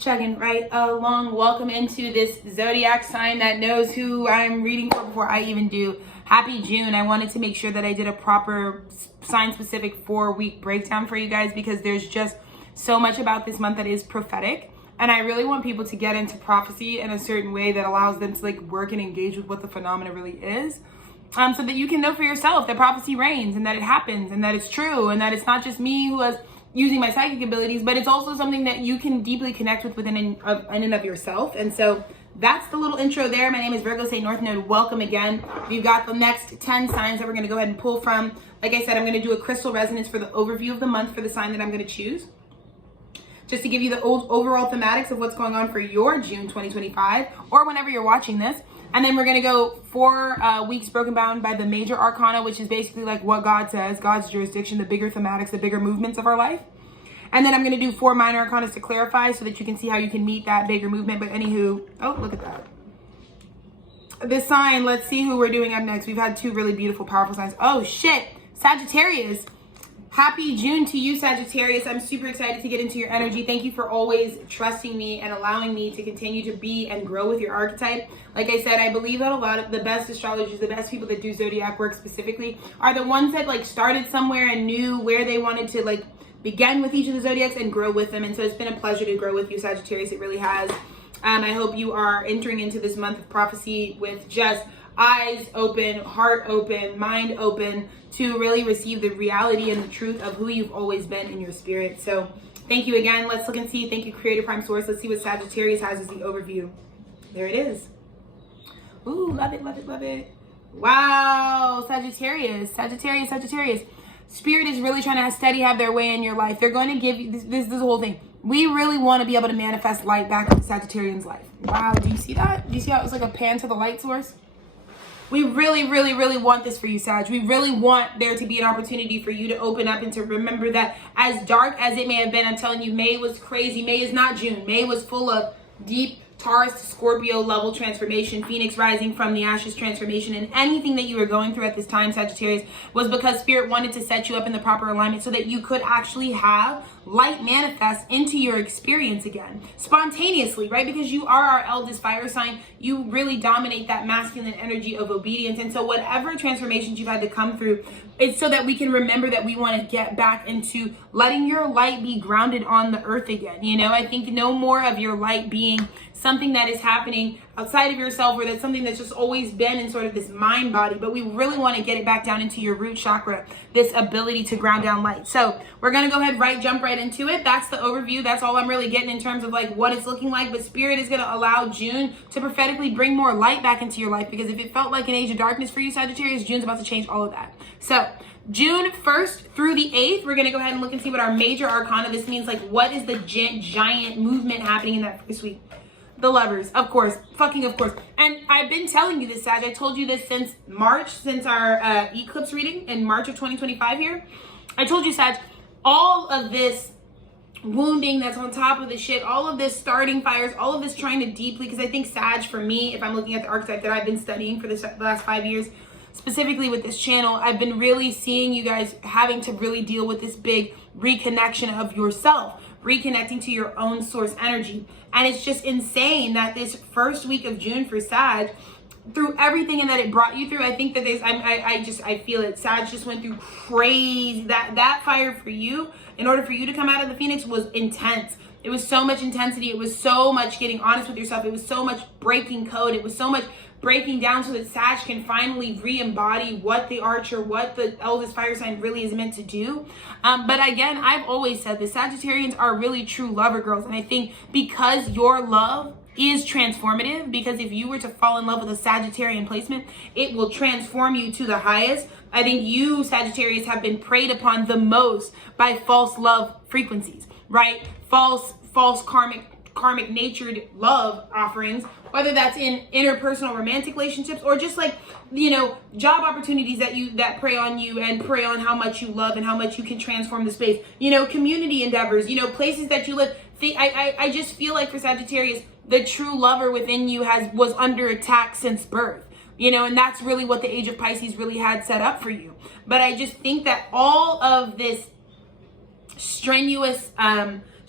Checking right along. Welcome into this zodiac sign that knows who I'm reading for before I even do. Happy June. I wanted to make sure that I did a proper sign specific 4-week breakdown for you guys because there's just so much about this month that is prophetic. And I really want people to get into prophecy in a certain way that allows them to like work and engage with what the phenomena really is. So that you can know for yourself that prophecy reigns and that it happens and that it's true and that it's not just me who is using my psychic abilities, but it's also something that you can deeply connect with within in and of yourself. And so that's the little intro there. My name is Virgo St. North Node. Welcome again. We've got the next 10 signs that we're going to go ahead and pull from. Like I said, I'm going to do a crystal resonance for the overview of the month for the sign that I'm going to choose, just to give you the overall thematics of what's going on for your June 2025 or whenever you're watching this. And then we're going to go 4 weeks broken down by the major arcana, which is basically like what God says, God's jurisdiction, the bigger thematics, the bigger movements of our life. And then I'm going to do 4 minor arcana to clarify so that you can see how you can meet that bigger movement. But anywho, oh, look at that. This sign, let's see who we're doing up next. We've had 2 really beautiful, powerful signs. Oh, shit. Sagittarius. Happy June to you, Sagittarius. I'm super excited to get into your energy. Thank you for always trusting me and allowing me to continue to be and grow with your archetype. Like I said, I believe that a lot of the best astrologers, the best people that do zodiac work specifically, are the ones that like started somewhere and knew where they wanted to like begin with each of the zodiacs and grow with them. And so it's been a pleasure to grow with you, Sagittarius. It really has. I hope you are entering into this month of prophecy with just eyes open, heart open, mind open to really receive the reality and the truth of who you've always been in your spirit. So thank you again. Let's look and see. Thank you, Creator Prime Source. Let's see what Sagittarius has as the overview. There it is. Ooh, love it, love it, love it. Wow, Sagittarius, Sagittarius, Sagittarius. Spirit is really trying to have their way in your life. They're going to give you this whole thing. We really want to be able to manifest light back into Sagittarian's life. Wow, do you see that? Do you see how it was like a pan to the light source? We really, really, really want this for you, Sag. We really want there to be an opportunity for you to open up and to remember that as dark as it may have been, I'm telling you, May was crazy. May is not June. May was full of deep Taurus to Scorpio level transformation, Phoenix rising from the ashes transformation, and anything that you were going through at this time, Sagittarius, was because Spirit wanted to set you up in the proper alignment so that you could actually have light manifest into your experience again, spontaneously, right? Because you are our eldest fire sign. You really dominate that masculine energy of obedience. And so whatever transformations you've had to come through, it's so that we can remember that we want to get back into letting your light be grounded on the earth again. You know, I think no more of your light being something that is happening outside of yourself, or that's something that's just always been in sort of this mind body, but we really want to get it back down into your root chakra, this ability to ground down light. So we're going to go ahead, jump right into it. That's the overview. That's all I'm really getting in terms of like what it's looking like. But Spirit is going to allow June to prophetically bring more light back into your life, because if it felt like an age of darkness for you, Sagittarius, June's about to change all of that. So June 1st through the 8th, we're going to go ahead and look and see what our major arcana, this means like what is the giant movement happening in that first week. The Lovers, of course, fucking of course. And I've been telling you this, Sag. I told you this since March, since our eclipse reading in March of 2025 here. I told you, Sag, all of this wounding that's on top of the shit, all of this starting fires, all of this trying to deeply, because I think Sag, for me, if I'm looking at the archetype that I've been studying for the last 5 years, specifically with this channel, I've been really seeing you guys having to really deal with this big reconnection of yourself, reconnecting to your own source energy. And it's just insane that this first week of June for Sag, through everything and that it brought you through, I think that I feel it. Sag just went through crazy. That fire for you, in order for you to come out of the Phoenix, was intense. It was so much intensity. It was so much getting honest with yourself. It was so much breaking code. It was so much breaking down so that Sag can finally re-embody what the Archer, what the eldest fire sign really is meant to do. But again, I've always said this, Sagittarians are really true lover girls. And I think because your love is transformative, because if you were to fall in love with a Sagittarian placement, it will transform you to the highest. I think you, Sagittarius, have been preyed upon the most by false love frequencies, right? False karmic natured love offerings, whether that's in interpersonal romantic relationships or just like, you know, job opportunities that prey on you and prey on how much you love and how much you can transform the space, you know, community endeavors, you know, places that you live. I just feel like for Sagittarius, the true lover within you was under attack since birth, you know, and that's really what the age of Pisces really had set up for you. But I just think that all of this strenuous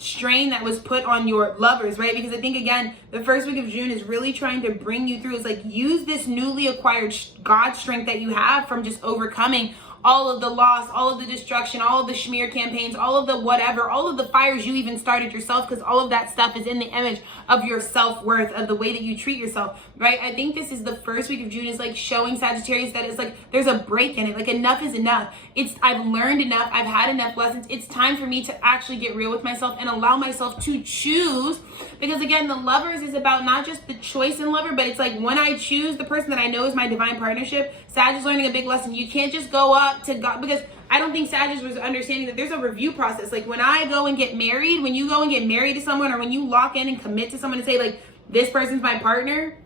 strain that was put on your lovers, right? Because I think, again, the first week of June is really trying to bring you through. It's like, use this newly acquired God strength that you have from just overcoming all of the loss, all of the destruction, all of the smear campaigns, all of the whatever, all of the fires you even started yourself, because all of that stuff is in the image of your self-worth, of the way that you treat yourself, right? I think this is the first week of June is like showing Sagittarius that it's like there's a break in it. Like, enough is enough. I've learned enough. I've had enough lessons. It's time for me to actually get real with myself and allow myself to choose. Because again, the Lovers is about not just the choice in lover, but it's like when I choose the person that I know is my divine partnership, Sag is learning a big lesson. You can't just go up to God, because I don't think Sag was understanding that there's a review process. Like, when I go and get married, when you go and get married to someone, or when you lock in and commit to someone and say, like, this person's my partner,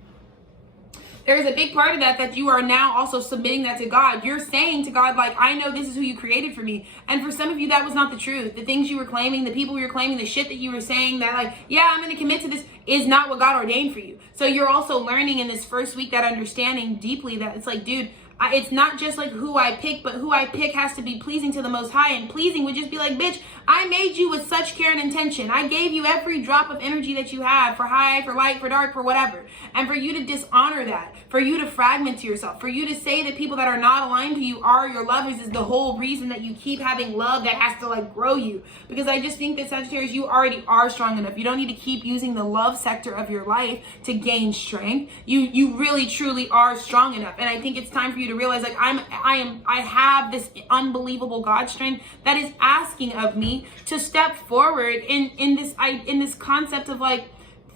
there's a big part of that you are now also submitting that to God. You're saying to God, like, I know this is who you created for me. And for some of you, that was not the truth. The things you were claiming, the people you were claiming, the shit that you were saying that, like, yeah, I'm going to commit to this, is not what God ordained for you. So you're also learning in this first week, that understanding deeply that it's like, dude, it's not just like who I pick, but who I pick has to be pleasing to the Most High. And pleasing would just be like, bitch, I made you with such care and intention. I gave you every drop of energy that you have, for high, for light, for dark, for whatever. And for you to dishonor that, for you to fragment to yourself, for you to say that people that are not aligned to you are your lovers, is the whole reason that you keep having love that has to, like, grow you. Because I just think that, Sagittarius, you already are strong enough. You don't need to keep using the love sector of your life to gain strength. You really truly are strong enough. And I think it's time for you to realize, like, I have this unbelievable God strength that is asking of me to step forward in this concept of, like,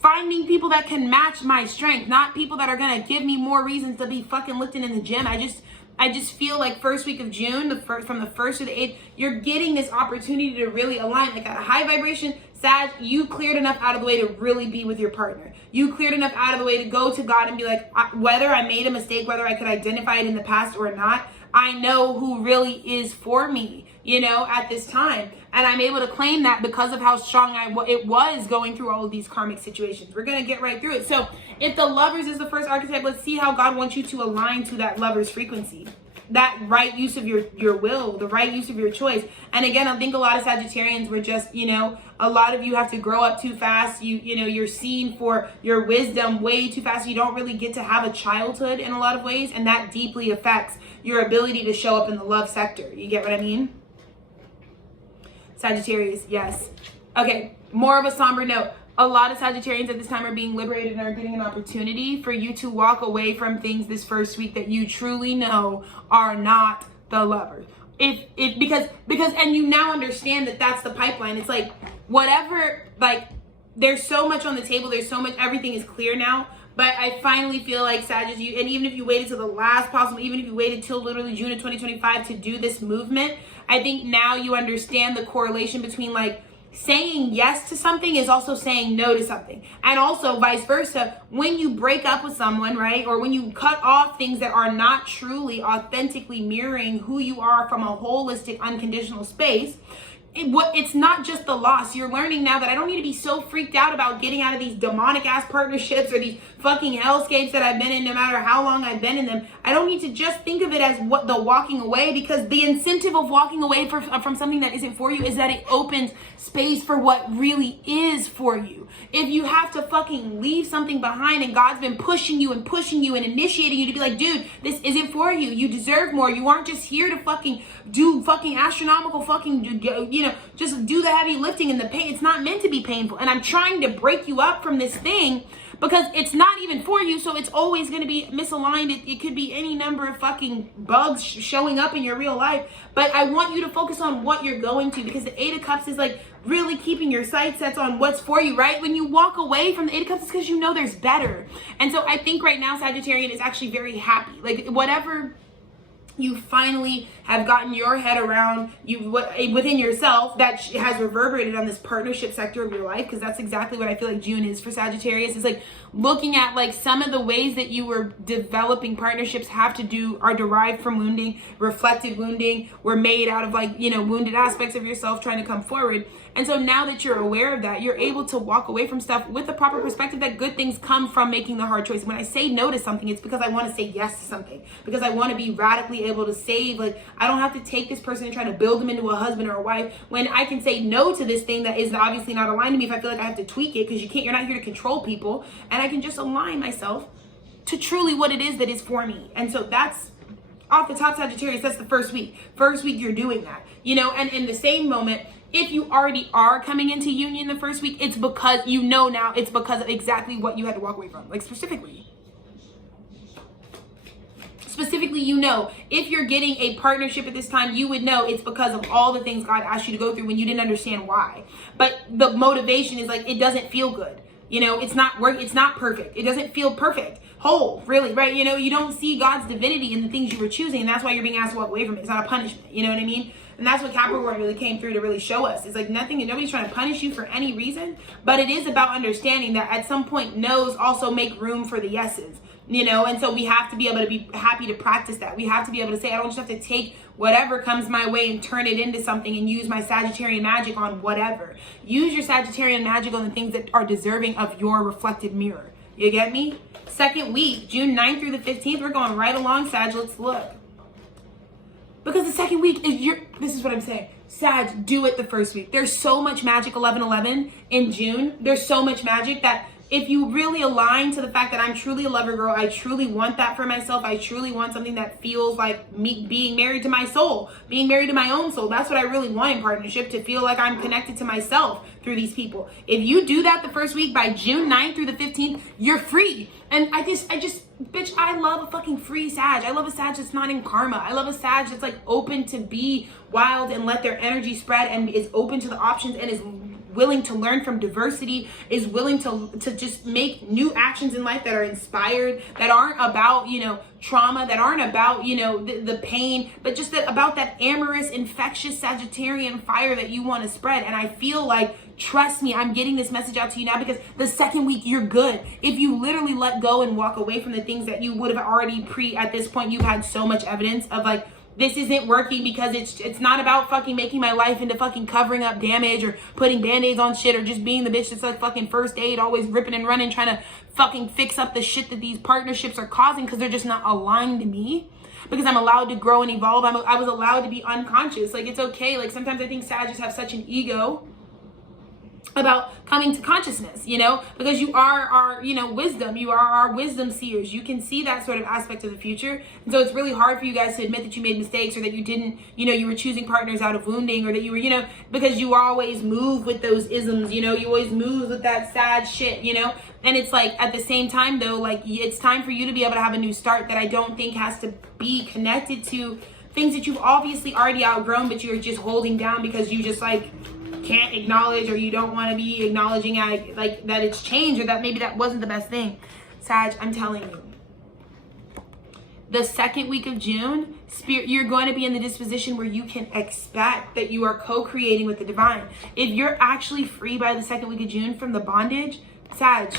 finding people that can match my strength, not people that are gonna give me more reasons to be fucking lifting in the gym. I just feel like first week of June, from the 1st to the 8th, you're getting this opportunity to really align. Like, at a high vibration, Sag, you cleared enough out of the way to really be with your partner. You cleared enough out of the way to go to God and be like, whether I made a mistake, whether I could identify it in the past or not, I know who really is for me, at this time. And I'm able to claim that because of how strong it was going through all of these karmic situations. We're going to get right through it. So if the Lovers is the first archetype, let's see how God wants you to align to that Lover's frequency. That right use of your will, the right use of your choice. And again, I think a lot of Sagittarians were just, a lot of you have to grow up too fast. You're seen for your wisdom way too fast. You don't really get to have a childhood in a lot of ways. And that deeply affects your ability to show up in the love sector. You get what I mean? Sagittarius, yes. Okay, more of a somber note. A lot of Sagittarians at this time are being liberated and are getting an opportunity for you to walk away from things this first week that you truly know are not the Lovers. Because and you now understand that that's the pipeline. It's like, whatever, like, there's so much on the table. There's so much, everything is clear now. But I finally feel like, Sagittarius, and even if you waited till the last possible, even if you waited till literally June of 2025 to do this movement, I think now you understand the correlation between, like, saying yes to something is also saying no to something. And also vice versa, when you break up with someone, right? Or when you cut off things that are not truly authentically mirroring who you are from a holistic, unconditional space, it's not just the loss. You're learning now that I don't need to be so freaked out about getting out of these demonic ass partnerships or these fucking hellscapes that I've been in, no matter how long I've been in them. I don't need to just think of it as what the walking away, because the incentive of walking away from something that isn't for you is that it opens space for what really is for you. If you have to fucking leave something behind and God's been pushing you and initiating you to be like, dude, this isn't for you. You deserve more. You aren't just here to fucking do fucking astronomical fucking, just do the heavy lifting and the pain. It's not meant to be painful. And I'm trying to break you up from this thing because it's not even for you. So it's always going to be misaligned. It could be any number of fucking bugs showing up in your real life. But I want you to focus on what you're going to, because the 8 of Cups is like really keeping your sight sets on what's for you, right? When you walk away from the 8 of Cups, it's because you know there's better. And so I think right now Sagittarian is actually very happy. Like, whatever you finally have gotten your head around within yourself, that has reverberated on this partnership sector of your life, because that's exactly what I feel like June is for Sagittarius. It's like looking at like some of the ways that you were developing partnerships are derived from wounding, reflected wounding, were made out of like, wounded aspects of yourself trying to come forward. And so now that you're aware of that, you're able to walk away from stuff with the proper perspective that good things come from making the hard choice. When I say no to something, it's because I want to say yes to something, because I want to be radically able to save. Like, I don't have to take this person and try to build them into a husband or a wife when I can say no to this thing that is obviously not aligned to me if I feel like I have to tweak it, because you're not here to control people, and I can just align myself to truly what it is that is for me. And so that's off the top, Sagittarius, that's the first week. First week you're doing that, and in the same moment, if you already are coming into union the first week, it's because now it's because of exactly what you had to walk away from. Like specifically, if you're getting a partnership at this time, you would know it's because of all the things God asked you to go through when you didn't understand why. But the motivation is like, it doesn't feel good. It's not work. It's not perfect. It doesn't feel perfect. Whole, really, right? You don't see God's divinity in the things you were choosing, and that's why you're being asked to walk away from it. It's not a punishment. You know what I mean? And that's what Capricorn really came through to really show us. It's like nobody's trying to punish you for any reason, but it is about understanding that at some point no's also make room for the yeses, and so we have to be able to be happy to practice that. We have to be able to say, I don't just have to take whatever comes my way and turn it into something and use my Sagittarian magic on whatever. Use your Sagittarian magic on the things that are deserving of your reflected mirror. You get me? Second week, June 9th through the 15th, we're going right along, Sag. Let's look. Because the second week this is what I'm saying. Sag, do it the first week. There's so much magic 11/11 in June. There's so much magic that if you really align to the fact that I'm truly a lover girl, I truly want that for myself. I truly want something that feels like me being married to my soul, being married to my own soul. That's what I really want in partnership, to feel like I'm connected to myself through these people. If you do that the first week, by June 9th through the 15th, you're free. And I just, bitch, I love a fucking free Sag. I love a Sag that's not in karma. I love a Sag that's like open to be wild and let their energy spread, and is open to the options, and is willing to learn from diversity, is willing to just make new actions in life that are inspired, that aren't about, trauma, that aren't about, the pain, but just about that amorous, infectious Sagittarian fire that you want to spread. And I feel like, trust me, I'm getting this message out to you now, because the second week you're good. If you literally let go and walk away from the things that you would have already at this point, you've had so much evidence of like, this isn't working, because it's not about fucking making my life into fucking covering up damage or putting band-aids on shit, or just being the bitch that's like fucking first aid, always ripping and running, trying to fucking fix up the shit that these partnerships are causing, because they're just not aligned to me. Because I'm allowed to grow and evolve. I was allowed to be unconscious. Like, it's okay. Like, sometimes I think Sagittarius have such an ego about coming to consciousness, because you are our, wisdom. You are our wisdom seers. You can see that sort of aspect of the future. And so it's really hard for you guys to admit that you made mistakes, or that you didn't, you were choosing partners out of wounding, or that you were, because you always move with those isms, you always move with that sad shit, And it's like, at the same time though, like, it's time for you to be able to have a new start that I don't think has to be connected to things that you've obviously already outgrown, but you're just holding down because you just like can't acknowledge, or you don't want to be acknowledging like that it's changed, or that maybe that wasn't the best thing. Sag, I'm telling you, the second week of June, you're going to be in the disposition where you can expect that you are co-creating with the divine. If you're actually free by the second week of June from the bondage, Sag,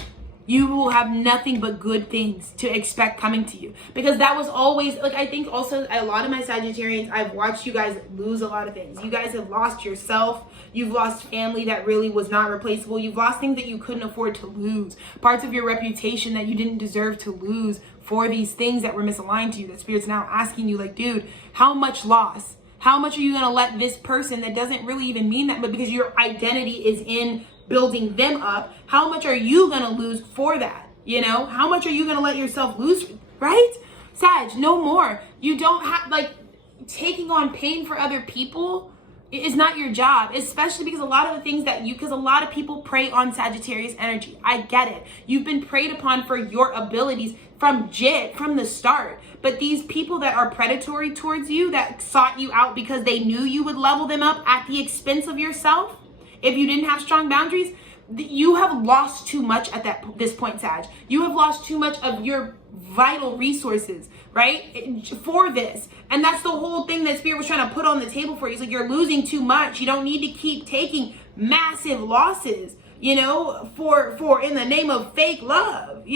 you will have nothing but good things to expect coming to you. Because that was always, like, I think also a lot of my Sagittarians, I've watched you guys lose a lot of things. You guys have lost yourself. You've lost family that really was not replaceable. You've lost things that you couldn't afford to lose. Parts of your reputation that you didn't deserve to lose for these things that were misaligned to you. That Spirit's now asking you, like, dude, how much loss? How much are you going to let this person that doesn't really even mean that, but because your identity is in building them up, how much are you going to lose for that? How much are you going to let yourself lose, right? Sag, no more. You don't have, like, taking on pain for other people is not your job, especially because a lot of the things because a lot of people prey on Sagittarius energy. I get it. You've been preyed upon for your abilities from the start. But these people that are predatory towards you, that sought you out because they knew you would level them up at the expense of yourself, if you didn't have strong boundaries, you have lost too much at this point, Sag. You have lost too much of your vital resources, right, for this. And that's the whole thing that Spirit was trying to put on the table for you. It's like, you're losing too much. You don't need to keep taking massive losses, for in the name of fake love,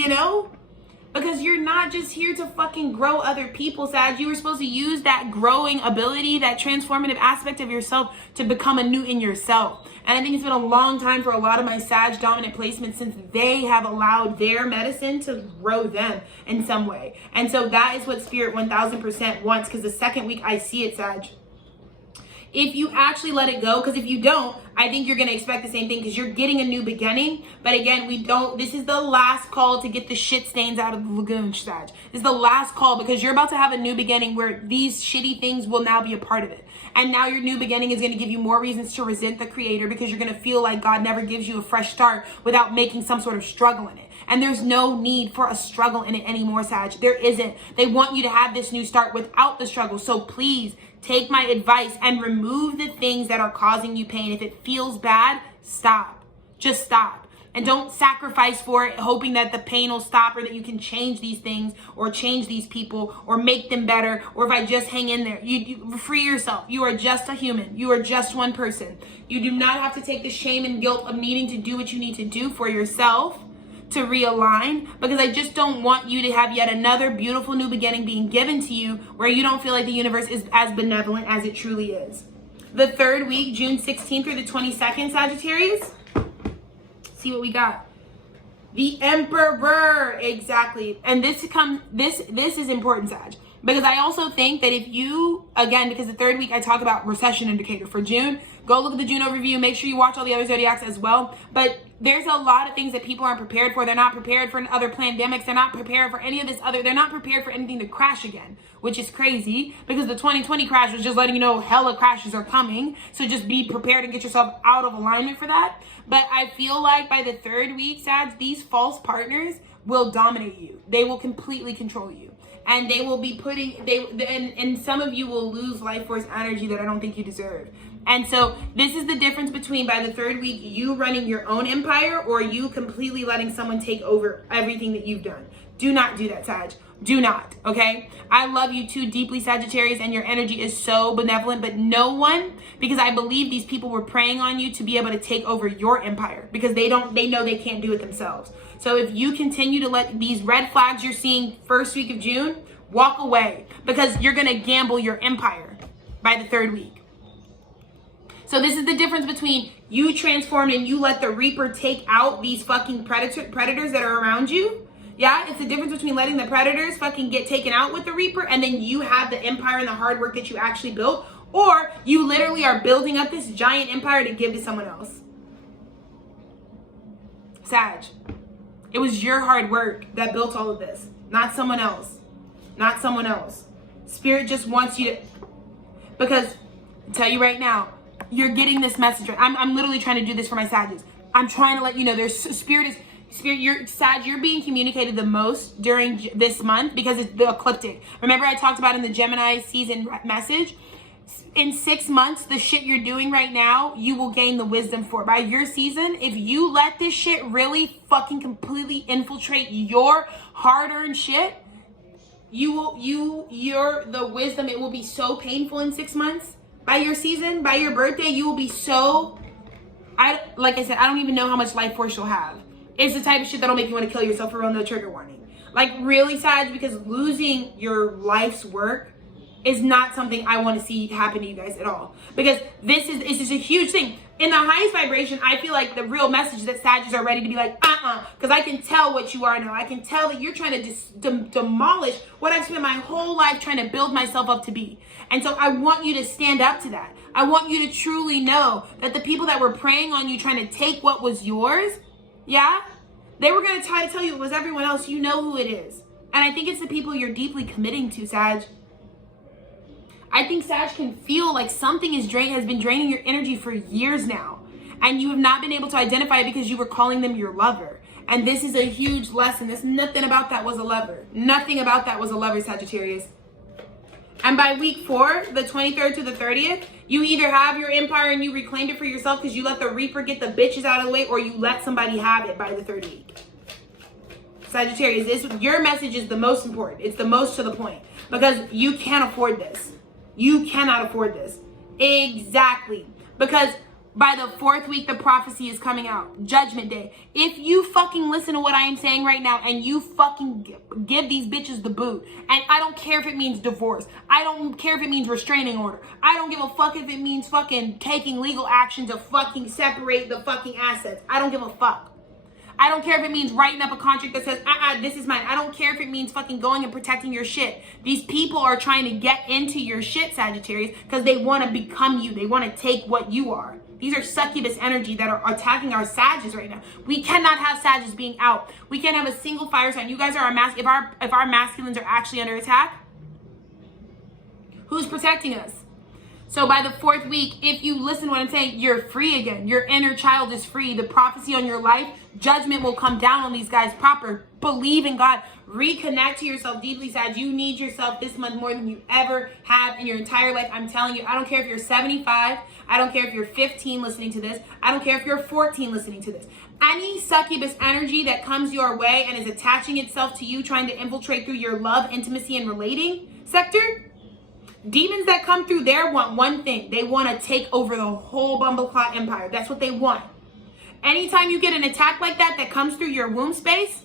Because you're not just here to fucking grow other people, Sag. You were supposed to use that growing ability, that transformative aspect of yourself to become a new in yourself. And I think it's been a long time for a lot of my Sag dominant placements since they have allowed their medicine to grow them in some way. And so that is what Spirit 1000% wants, because the second week I see it, Sag. If you actually let it go, because if you don't, I think you're going to expect the same thing, because you're getting a new beginning. But again, this is the last call to get the shit stains out of the lagoon, Sag. This is the last call, because you're about to have a new beginning where these shitty things will now be a part of it. And now your new beginning is going to give you more reasons to resent the Creator, because you're going to feel like God never gives you a fresh start without making some sort of struggle in it. And there's no need for a struggle in it anymore, Sag. There isn't. They want you to have this new start without the struggle. So please take my advice and remove the things that are causing you pain. If it feels bad, stop. Just stop. And don't sacrifice for it, hoping that the pain will stop, or that you can change these things or change these people or make them better. Or if I just hang in there, you free yourself. You are just a human. You are just one person. You do not have to take the shame and guilt of needing to do what you need to do for yourself to realign, because I just don't want you to have yet another beautiful new beginning being given to you where you don't feel like the universe is as benevolent as it truly is. The third week, June 16th through the 22nd, Sagittarius. See what we got. The Emperor, exactly. And this is important, Sag, because I also think that if you, again, because the third week I talk about recession indicator for June, go look at the June overview. Make sure you watch all the other zodiacs as well. But there's a lot of things that people aren't prepared for. They're not prepared for other pandemics. They're not prepared for any of this other. They're not prepared for anything to crash again, which is crazy, because the 2020 crash was just letting you know hella crashes are coming. So just be prepared and get yourself out of alignment for that. But I feel like by the third week, Sag, these false partners will dominate you. They will completely control you. And they will be and some of you will lose life force energy that I don't think you deserve. And so this is the difference between, by the third week, you running your own empire or you completely letting someone take over everything that you've done. Do not do that, Sag. Do not, okay? I love you too deeply, Sagittarius, and your energy is so benevolent, but no one, because I believe these people were preying on you to be able to take over your empire, because they know they can't do it themselves. So if you continue to let these red flags you're seeing first week of June, walk away, because you're going to gamble your empire by the third week. So this is the difference between you transformed and you let the Reaper take out these fucking predators that are around you. Yeah, it's the difference between letting the predators fucking get taken out with the Reaper and then you have the empire and the hard work that you actually built, or you literally are building up this giant empire to give to someone else. Sag, it was your hard work that built all of this, not someone else. Not someone else. Spirit just wants you to, because I'll tell you right now, you're getting this message. I'm literally trying to do this for my Sagittarius. I'm trying to let you know there's Spirit, you're being communicated the most during this month because it's the ecliptic. Remember I talked about in the Gemini season message, in 6 months, the shit you're doing right now, you will gain the wisdom for. By your season, if you let this shit really fucking completely infiltrate your hard-earned shit, the wisdom, it will be so painful in 6 months. By your season, by your birthday, you will be so, like I said, I don't even know how much life force you'll have. It's the type of shit that'll make you want to kill yourself for real, no trigger warning. Like really sad, because losing your life's work is not something I want to see happen to you guys at all. Because it's just a huge thing. In the highest vibration, I feel like the real message that Sagittarius are ready to be like, because I can tell what you are now. I can tell that you're trying to demolish what I've spent my whole life trying to build myself up to be. And so I want you to stand up to that. I want you to truly know that the people that were preying on you, trying to take what was yours, yeah, they were going to try to tell you it was everyone else. You know who it is. And I think it's the people you're deeply committing to, Sag. I think Sag can feel like something has been draining your energy for years now. And you have not been able to identify it because you were calling them your lover. And this is a huge lesson. There's nothing about that was a lover. Nothing about that was a lover, Sagittarius. And by week 4, the 23rd to the 30th, you either have your empire and you reclaimed it for yourself because you let the Reaper get the bitches out of the way, or you let somebody have it by the 3rd week. Sagittarius, your message is the most important. It's the most to the point, because you can't afford this. You cannot afford this. Exactly. Because By the 4th week, the prophecy is coming out. Judgment Day. If you fucking listen to what I am saying right now and you fucking give these bitches the boot, and I don't care if it means divorce. I don't care if it means restraining order. I don't give a fuck if it means fucking taking legal action to fucking separate the fucking assets. I don't give a fuck. I don't care if it means writing up a contract that says, this is mine. I don't care if it means fucking going and protecting your shit. These people are trying to get into your shit, Sagittarius, because they want to become you. They want to take what you are. These are succubus energy that are attacking our Sages right now. We cannot have Sages being out. We can't have a single fire sign. You guys are if our masculines are actually under attack, who's protecting us? So by the 4th week, if you listen to what I'm saying, you're free again. Your inner child is free. The prophecy on your life, judgment will come down on these guys proper. Believe in God. Reconnect to yourself deeply, Sag. You need yourself this month more than you ever have in your entire life. I'm telling you, I don't care if you're 75. I don't care if you're 15 listening to this. I don't care if you're 14 listening to this. Any succubus energy that comes your way and is attaching itself to you, trying to infiltrate through your love, intimacy, and relating sector, demons that come through there want one thing. They want to take over the whole Bumbleclaw empire. That's what they want. Anytime you get an attack like that that comes through your womb space,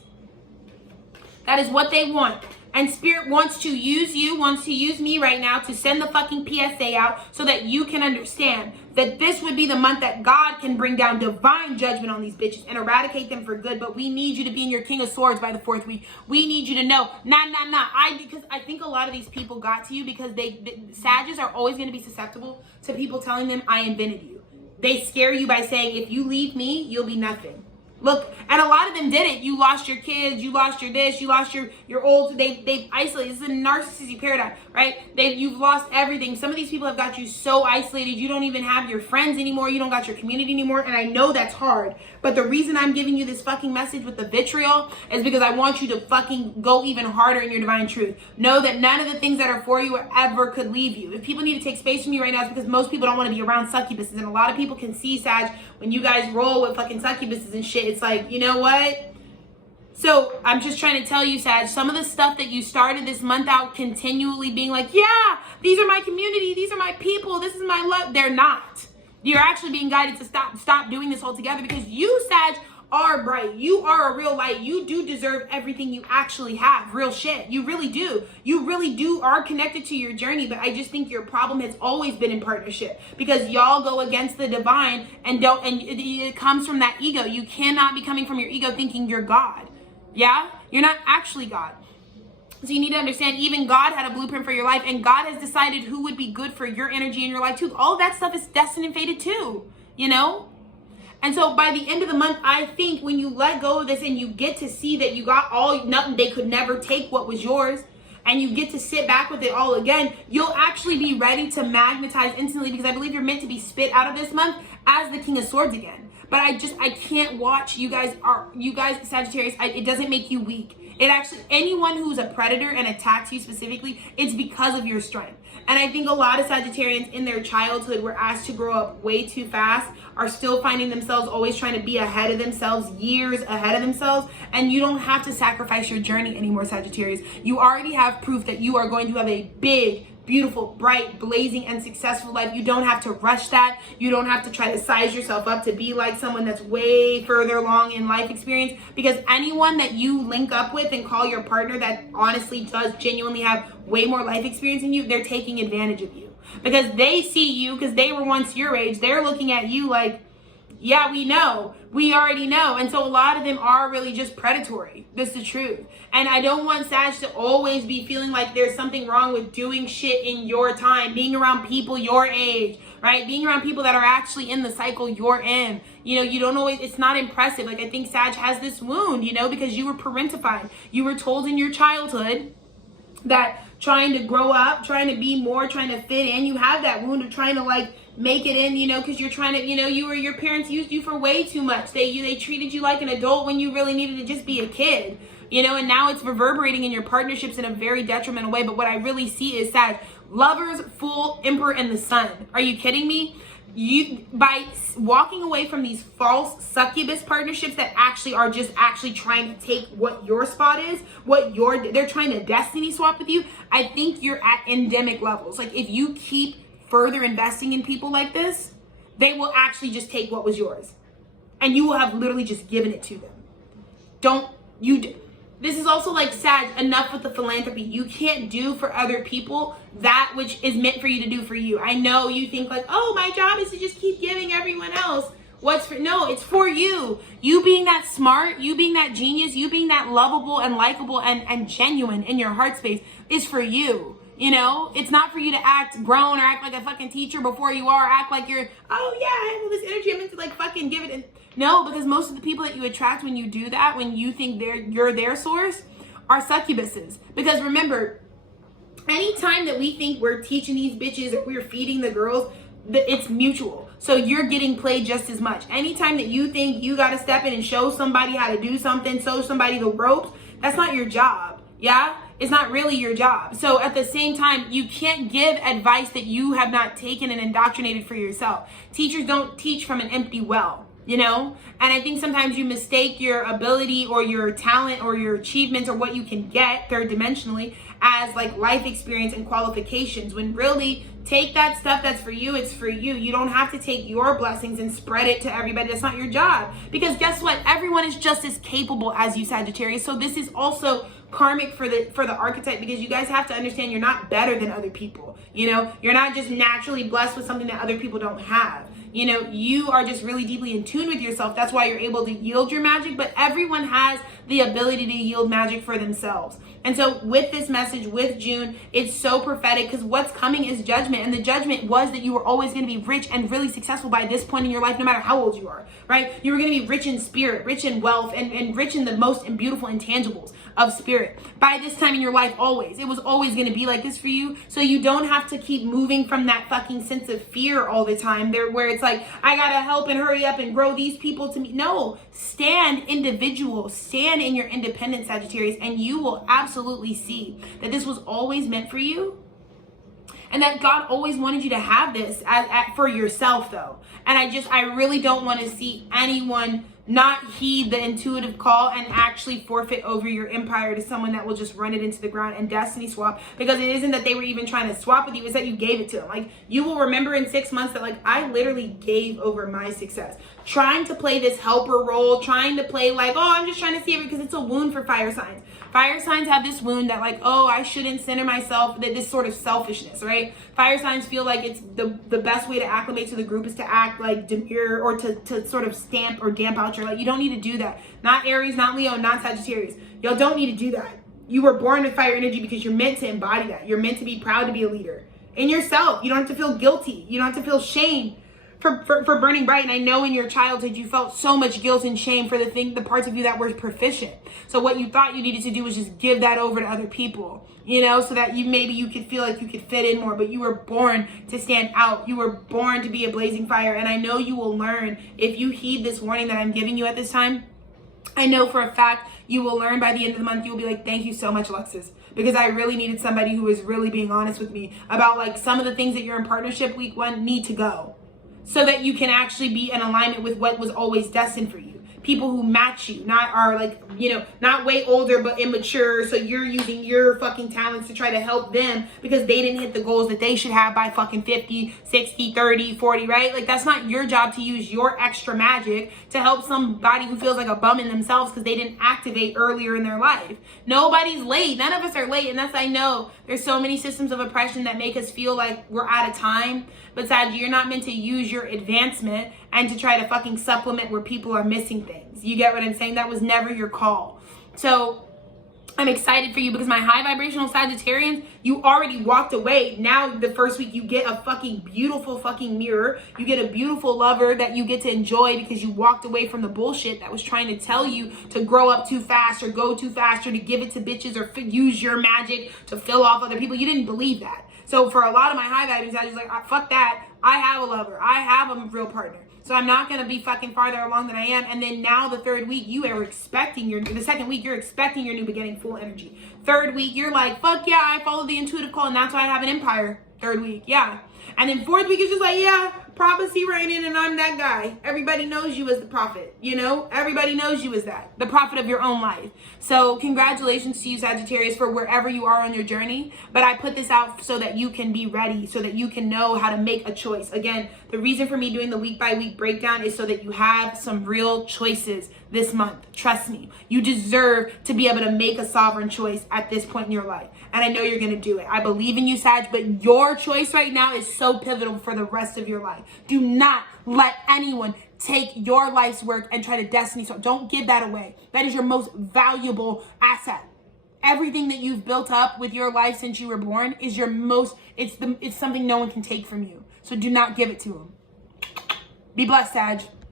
that is what they want. And Spirit wants to use you, wants to use me right now to send the fucking PSA out so that you can understand that this would be the month that God can bring down divine judgment on these bitches and eradicate them for good. But we need you to be in your King of Swords by the 4th week. We need you to know, because I think a lot of these people got to you because Sages are always going to be susceptible to people telling them, I invented you. They scare you by saying, if you leave me, you'll be nothing. Look, and a lot of them did it. You lost your kids, you lost your this, you lost your old, they've isolated. This is a narcissistic paradigm, right? You've lost everything. Some of these people have got you so isolated, you don't even have your friends anymore, you don't got your community anymore, and I know that's hard. But the reason I'm giving you this fucking message with the vitriol is because I want you to fucking go even harder in your divine truth. Know that none of the things that are for you ever could leave you. If people need to take space from you right now, it's because most people don't want to be around succubuses, and a lot of people can see, Sag, when you guys roll with fucking succubuses and shit, it's like, you know what? So I'm just trying to tell you, Sag, some of the stuff that you started this month out continually being like, yeah, these are my community, these are my people, this is my love. They're not. You're actually being guided to stop doing this altogether because you, Sag, are bright. You are a real light. You do deserve everything you actually have. Real shit. You really do. You really do are connected to your journey, but I just think your problem has always been in partnership because y'all go against the divine and it comes from that ego. You cannot be coming from your ego thinking you're God. Yeah? You're not actually God. So you need to understand even God had a blueprint for your life and God has decided who would be good for your energy in your life too. All of that stuff is destined and fated too, you know? And so by the end of the month, I think when you let go of this and you get to see that you got nothing, they could never take what was yours, and you get to sit back with it all again, you'll actually be ready to magnetize instantly because I believe you're meant to be spit out of this month as the King of Swords again. But I can't watch you guys, Sagittarius, it doesn't make you weak. It actually, anyone who's a predator and attacks you specifically, it's because of your strength. And I think a lot of Sagittarians in their childhood were asked to grow up way too fast, are still finding themselves always trying to be ahead of themselves, years ahead of themselves. And you don't have to sacrifice your journey anymore, Sagittarius. You already have proof that you are going to have a big, beautiful, bright, blazing, and successful life. You don't have to rush that. You don't have to try to size yourself up to be like someone that's way further along in life experience, because anyone that you link up with and call your partner that honestly does genuinely have way more life experience than you, they're taking advantage of you because they see you because they were once your age. They're looking at you like, yeah, we know. We already know. And so a lot of them are really just predatory. That's the truth. And I don't want Sag to always be feeling like there's something wrong with doing shit in your time, being around people your age, right? Being around people that are actually in the cycle you're in. You know, you don't always, it's not impressive. Like I think Sag has this wound, you know, because you were parentified. You were told in your childhood that trying to grow up, trying to be more, trying to fit in, you have that wound of trying to like make it in, you know, because you're trying to, you know, your parents used you for way too much. They treated you like an adult when you really needed to just be a kid, you know, and now it's reverberating in your partnerships in a very detrimental way. But what I really see is Sag, lovers, Fool, Emperor, and the Sun. Are you kidding me? You, by walking away from these false succubus partnerships that actually are just actually trying to take what your spot is, they're trying to destiny swap with you. I think you're at endemic levels. Like if you keep further investing in people like this, they will actually just take what was yours. And you will have literally just given it to them. This is also like Sag, enough with the philanthropy. You can't do for other people that which is meant for you to do for you. I know you think like, oh, my job is to just keep giving everyone else. No, it's for you. You being that smart, you being that genius, you being that lovable and likable and genuine in your heart space is for you. You know, it's not for you to act grown or act like a fucking teacher before you are, act like you're, oh yeah, I have all this energy, I'm meant to like fucking give it. No, because most of the people that you attract when you do that, when you think you're their source, are succubuses. Because remember, anytime that we think we're teaching these bitches or we're feeding the girls, it's mutual. So you're getting played just as much. Anytime that you think you got to step in and show somebody how to do something, show somebody the ropes, that's not your job. Yeah? It's not really your job. So at the same time, you can't give advice that you have not taken and indoctrinated for yourself. Teachers don't teach from an empty well, you know? And I think sometimes you mistake your ability or your talent or your achievements or what you can get third dimensionally as like life experience and qualifications, when really take that stuff that's for you, it's for you. You don't have to take your blessings and spread it to everybody. That's not your job. Because guess what? Everyone is just as capable as you, Sagittarius. So this is also karmic for the archetype, because you guys have to understand you're not better than other people. You know, you're not just naturally blessed with something that other people don't have. You know, you are just really deeply in tune with yourself. That's why you're able to yield your magic, but everyone has the ability to yield magic for themselves. And so with this message, with June, it's so prophetic, because what's coming is judgment. And the judgment was that you were always going to be rich and really successful by this point in your life, no matter how old you are, right? You were going to be rich in spirit, rich in wealth, and rich in the most and beautiful intangibles of spirit by this time in your life. Always, it was always going to be like this for you. So you don't have to keep moving from that fucking sense of fear all the time there, where it's like, I gotta help and hurry up and grow these people to me. No, stand individual, stand in your independence, Sagittarius, and you will absolutely see that this was always meant for you. And that God always wanted you to have this for yourself, though. And I really don't want to see anyone not heed the intuitive call and actually forfeit over your empire to someone that will just run it into the ground and destiny swap. Because it isn't that they were even trying to swap with you, it's that you gave it to them. Like, you will remember in 6 months that, like, I literally gave over my success. Trying to play this helper role, trying to play like, oh, I'm just trying to see it, because it's a wound for fire signs. Fire signs have this wound that like, oh, I shouldn't center myself, that this sort of selfishness, right? Fire signs feel like it's the best way to acclimate to the group is to act like demure, or to sort of stamp or damp out your light. You don't need to do that. Not Aries, not Leo, not Sagittarius. Y'all don't need to do that. You were born with fire energy because you're meant to embody that. You're meant to be proud to be a leader in yourself. You don't have to feel guilty. You don't have to feel shame for burning bright. And I know in your childhood you felt so much guilt and shame for the parts of you that were proficient. So what you thought you needed to do was just give that over to other people, you know, so that you could feel like you could fit in more. But you were born to stand out. You were born to be a blazing fire. And I know you will learn if you heed this warning that I'm giving you at this time. I know for a fact you will learn by the end of the month. You'll be like, thank you so much, Alexis, because I really needed somebody who was really being honest with me about like some of the things that you're in partnership week 1 need to go, so that you can actually be in alignment with what was always destined for you. People who match you, not are like, you know, not way older but immature, so you're using your fucking talents to try to help them because they didn't hit the goals that they should have by fucking 50, 60, 30, 40, right? Like, that's not your job to use your extra magic to help somebody who feels like a bum in themselves because they didn't activate earlier in their life. Nobody's late. None of us are late. And that's, I know there's so many systems of oppression that make us feel like we're out of time. But Sag, you're not meant to use your advancement and to try to fucking supplement where people are missing things. You get what I'm saying? That was never your call. So I'm excited for you because my high vibrational Sagittarians, you already walked away. Now the first week you get a fucking beautiful fucking mirror. You get a beautiful lover that you get to enjoy because you walked away from the bullshit that was trying to tell you to grow up too fast or go too fast or to give it to bitches or use your magic to fill off other people. You didn't believe that. So for a lot of my high vibing Sagittarians, like, fuck that. I have a lover. I have a real partner. So I'm not going to be fucking farther along than I am. And then now the third week, you are expecting the second week, you're expecting your new beginning, full energy. Third week, you're like, fuck yeah, I followed the intuitive call and that's why I have an empire. Third week, yeah. And then fourth week is just like, yeah, prophecy reigning, and I'm that guy. Everybody knows you as the prophet, you know? Everybody knows you as that, the prophet of your own life. So congratulations to you, Sagittarius, for wherever you are on your journey. But I put this out so that you can be ready, so that you can know how to make a choice. Again, the reason for me doing the week by week breakdown is so that you have some real choices this month. Trust me, you deserve to be able to make a sovereign choice at this point in your life. And I know you're going to do it. I believe in you, Sag, but your choice right now is so pivotal for the rest of your life. Do not let anyone take your life's work and try to destiny. So don't give that away. That is your most valuable asset. Everything that you've built up with your life since you were born is your most, it's something no one can take from you. So do not give it to them. Be blessed, Sag.